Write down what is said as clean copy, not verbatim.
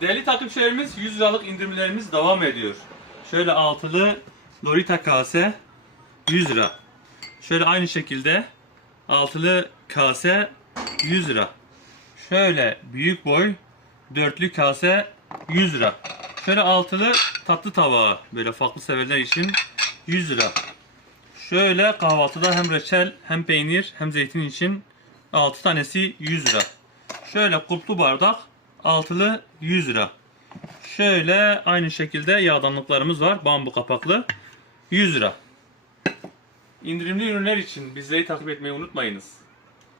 Değerli takipçilerimiz, 100 liralık indirimlerimiz devam ediyor. Şöyle altılı Lorita kase 100 lira. Şöyle aynı şekilde altılı kase 100 lira. Şöyle büyük boy dörtlü kase 100 lira. Şöyle altılı tatlı tabağı, böyle farklı severler için 100 lira. Şöyle kahvaltıda hem reçel hem peynir hem zeytin için 6 tanesi 100 lira. Şöyle kulplu bardak altılı 100 lira. Şöyle aynı şekilde yağdanlıklarımız var, bambu kapaklı 100 lira. İndirimli ürünler için bizleri takip etmeyi unutmayınız.